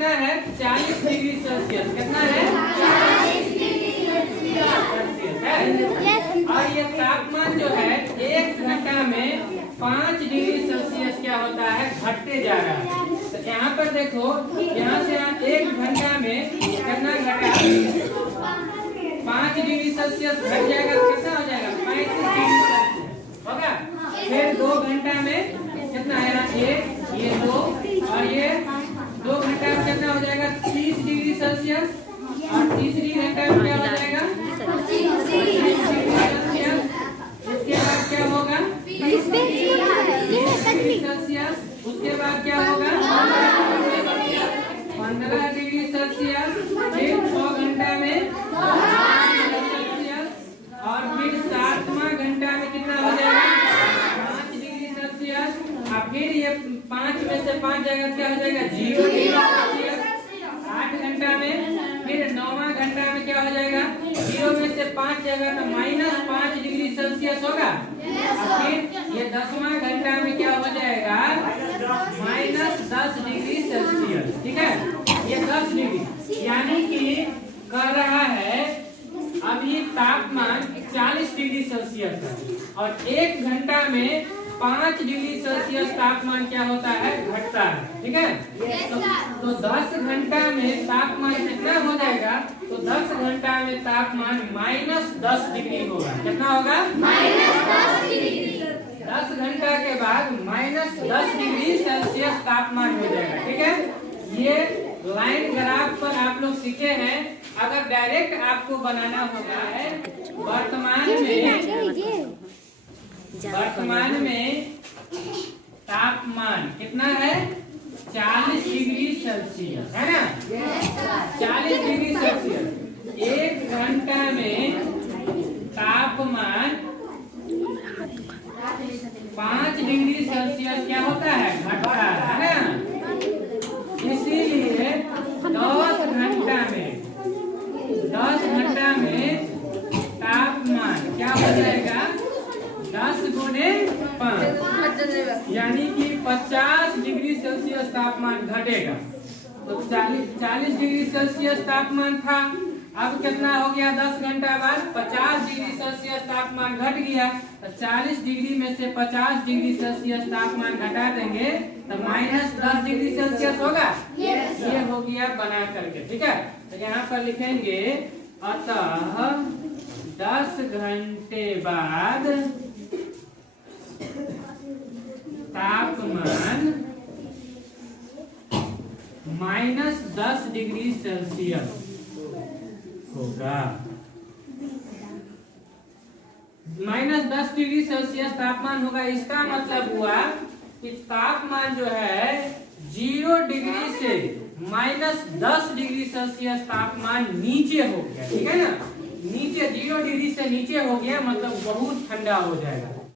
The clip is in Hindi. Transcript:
कितना है 40 डिग्री सेल्सियस। कितना है 40 डिग्री सेल्सियस है। और ये तापमान जो है 1 घंटा में 5 डिग्री सेल्सियस क्या होता है घटते जा रहा है। तो यहाँ पर देखो, यहाँ से 1 घंटा में कितना घटा 5 डिग्री सेल्सियस घट जाएगा तो कितना हो जाएगा 35 डिग्री सेल्सियस होगा। फिर 2 घंटा में कितना आएगा 1, ये 2 और ये 2 घंटा में कितना हो जाएगा 30 डिग्री सेल्सियस। और तीसरी घंटा में क्या हो जाएगा 25 डिग्री सेल्सियस। उसके बाद क्या होगा 20 डिग्री सेल्सियस। उसके बाद क्या होगा 15 डिग्री सेल्सियस। फिर 6 घंटा में सेल्सियस। और फिर 7वां घंटा में कितना हो जाएगा 5 डिग्री सेल्सियस। और फिर ये 5 में से 5 जगह क्या हो जाएगा 0 डिग्री सेल्सियस। 8 घंटा में फिर 9वां घंटा में क्या हो जाएगा 0 में से 5 जगह तो -5 डिग्री सेल्सियस होगा। और फिर ये 10वां घंटा में क्या हो जाएगा -10 डिग्री सेल्सियस। ठीक है, ये 10 डिग्री यानी कि कर रहा है अभी तापमान 40 डिग्री सेल्सियस है और 1 घंटा में 5 डिग्री सेल्सियस तापमान क्या होता है घटता है। ठीक है, तो 10 घंटा में तापमान कितना हो जाएगा तो 10 घंटा में तापमान -10 डिग्री होगा। कितना होगा -10 डिग्री। 10 घंटा के बाद -10 डिग्री सेल्सियस तापमान हो जाएगा। ठीक है, ये लाइन ग्राफ पर आप लोग सीखे हैं। अगर डायरेक्ट आपको बनाना होगा है वर्तमान में तापमान कितना है 40 डिग्री सेल्सियस है ना। 40 डिग्री सेल्सियस। 1 घंटा में तापमान 5 डिग्री सेल्सियस क्या होता है घटता है ना। इसीलिए 10 घंटा में तापमान क्या हो जाएगा 10 गुने 5 यानी कि 50 डिग्री सेल्सियस तापमान घटेगा। तो 40 डिग्री सेल्सियस तापमान था, अब कितना हो गया 10 घंटा बाद 50 डिग्री सेल्सियस तापमान घट गया। तो 40 डिग्री में से 50 डिग्री सेल्सियस तापमान घटा देंगे तो -10 डिग्री सेल्सियस होगा। ये हो गया बना करके। ठीक है, तो यहाँ पर लिखेंगे अतः 10 घंटे बाद तापमान -10 डिग्री सेल्सियस होगा। -10 डिग्री सेल्सियस तापमान होगा। इसका मतलब हुआ कि तापमान जो है 0 डिग्री से -10 डिग्री सेल्सियस तापमान नीचे हो गया। ठीक है ना, नीचे 0 डिग्री से नीचे हो गया मतलब बहुत ठंडा हो जाएगा।